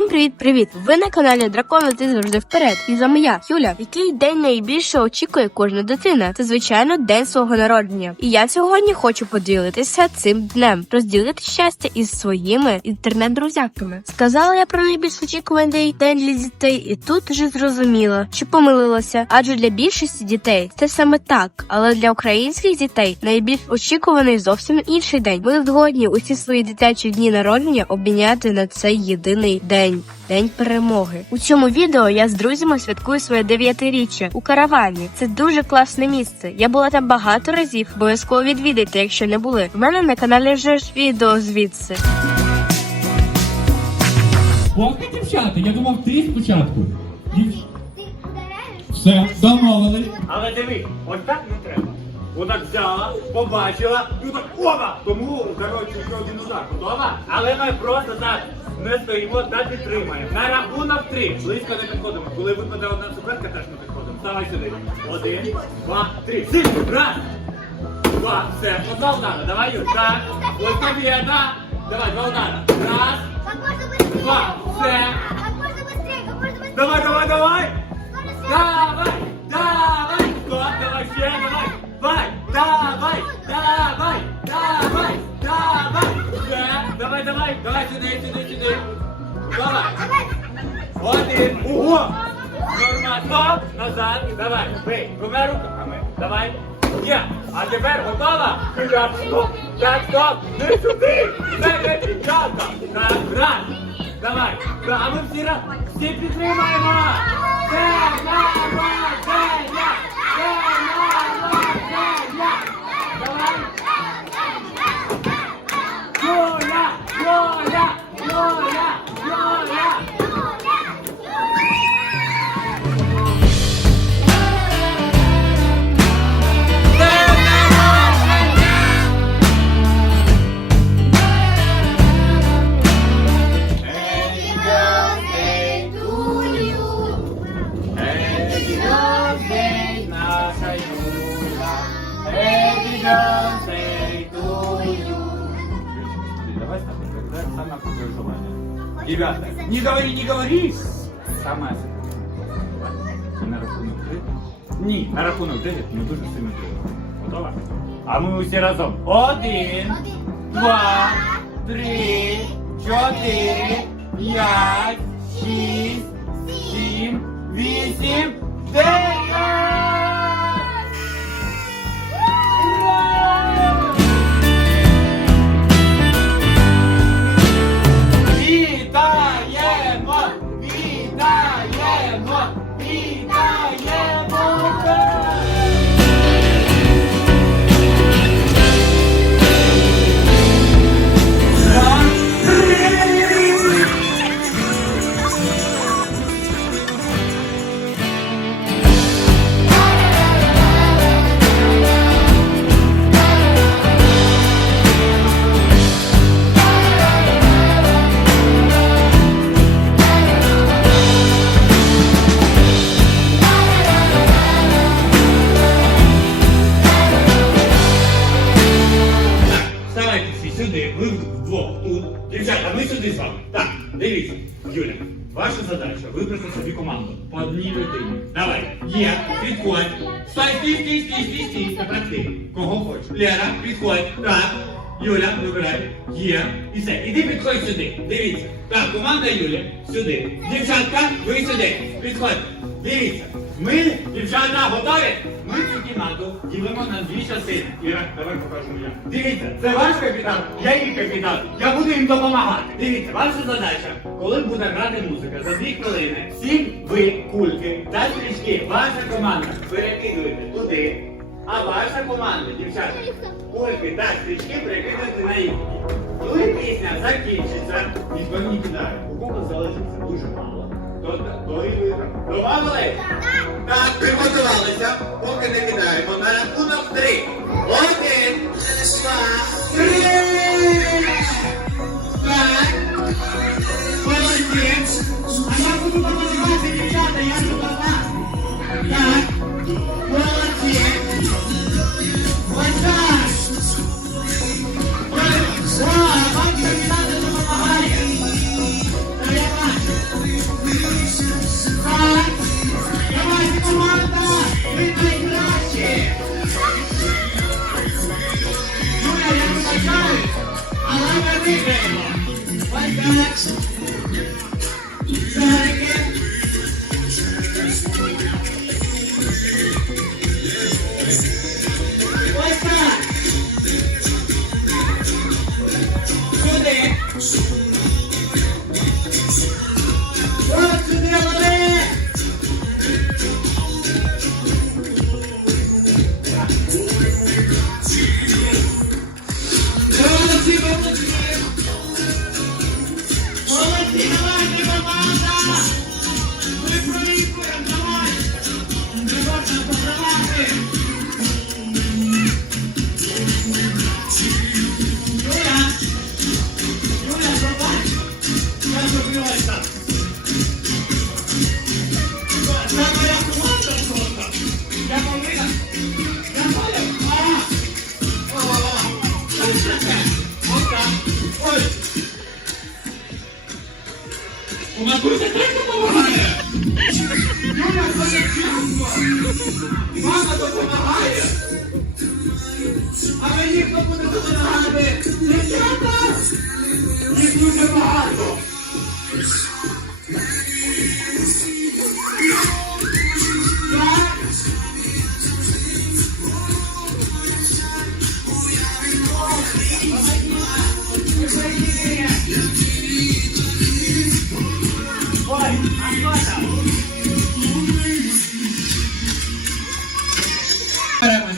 Всім привіт-привіт! Ви на каналі Дракона ти завжди вперед. І з вами я, Юля. Який день найбільше очікує кожна дитина? Це звичайно день свого народження. І я сьогодні хочу поділитися цим днем, розділити щастя із своїми інтернет-друзяками. Сказала я про найбільш очікуваний день для дітей, і тут вже зрозуміла, що помилилася, адже для більшості дітей це саме так. Але для українських дітей найбільш очікуваний зовсім інший день. Ми згодні усі свої дитячі дні народження обміняти на цей єдиний день. День перемоги. У цьому відео я з друзями святкую своє дев'ятиріччя у каравані. Це дуже класне місце. Я була там багато разів. Обов'язково відвідайте, якщо не були. В мене на каналі вже ж відео звідси. Поки дівчата, я думав ти спочатку. Дівч... Все, домовились. Але дивись, ось так не треба. Отак взяла, побачила, і так оба! Тому, коротше, ще один удар. Готова? Але ми просто так не стоїмо та підтримаємо. На рахунок три. Близько не підходимо. Коли випаде одна цукерка, теж не підходимо. Вставай сюди. Один, два, три. Сильно. Раз. Два. Все. Одна удара. Давай, Юр. Так. Ось тобі одна. Давай, два удара. Раз. Два. Все. Один, ого, нормально, назад, давай, бий, двома руками, давай, є, а тепер готова, так, стоп, так, стоп, не сюди, це не дівчатка, так, раз, давай, Да, а ми всі раз, всі підтримаємо, Так, народження, Happy birthday to you. Давай тогда самое крутое желание. Ребята, не говори, не говори. Самое І на рахунок три. Ні, на рахунок дев'ять ми дуже сильно треба. Готова? А ми усі разом. Один, два, три, чотири, п'ять, шість, сім, вісім, дев'ять! Сюди, ви вдвох тут. Дівчата, ми сюди з вами. Так, дивіться, Юля, ваша задача вибрати собі команду по одній людині. Давай, є, підходь. Стой, стій, стій, стій, стій, стій. Тепер ти. Кого хочеш? Лера, підходь. Так. Юля, вибирай. Є. І все. Іди підходь сюди. Дивіться. Так, команда Юлі, сюди. Дівчатка, ви сюди. Підходьте. Дивіться. Ми, дівчата, готові? Ми цю кімнату ділимо на дві частини. Іра, давай покажемо я. Дивіться, це ваш капітан, я її капітан. Я буду їм допомагати. Дивіться, ваша задача, коли буде грати музика за дві хвилини, всі ви кульки та стрічки, ваша команда перекидуєте туди. А ваша команда, дівчата, кульки та стрічки перекидуєте на їх. Коли пісня закінчиться, ніхто не кидає. У кого залишиться дуже мало, Добавили? Так, приготувалися, поки не кидаємо. На рахунок три. Один, два, три. Yeah. У Матуся теж допомагає! Юля, це чесно! Мама допомагає! А мені хто буде допомагати? Дівчата! Їх дуже багато!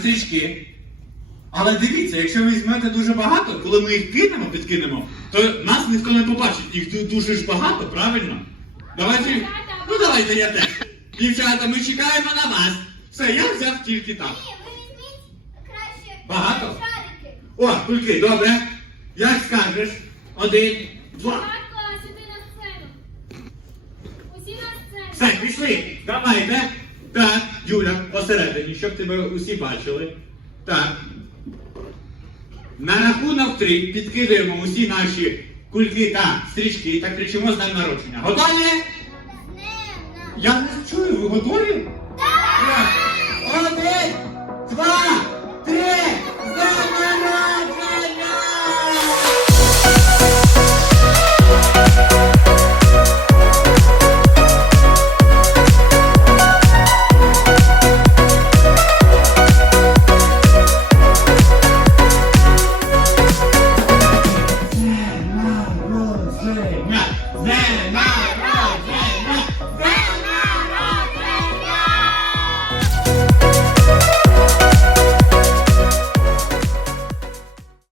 Стрічки. Але дивіться, якщо ви візьмете дуже багато, коли ми їх кинемо, підкинемо, то нас ніхто не побачить. Їх дуже ж багато, правильно? Давайте. Ну давайте я теж. Дівчата, ми чекаємо на вас. Все, я взяв тільки так. Ні, ви візьміть краще Багато? О, тільки, добре. Як скажеш? Один, два. Сюди на сцену. Все, пішли. Давайте. Так, Юля, посередині, щоб тебе усі бачили. Так. На рахунок три підкидаємо усі наші кульки та стрічки та кричимо з днем народження. Готові? Я не чую, ви готові? Так. Один, два, три,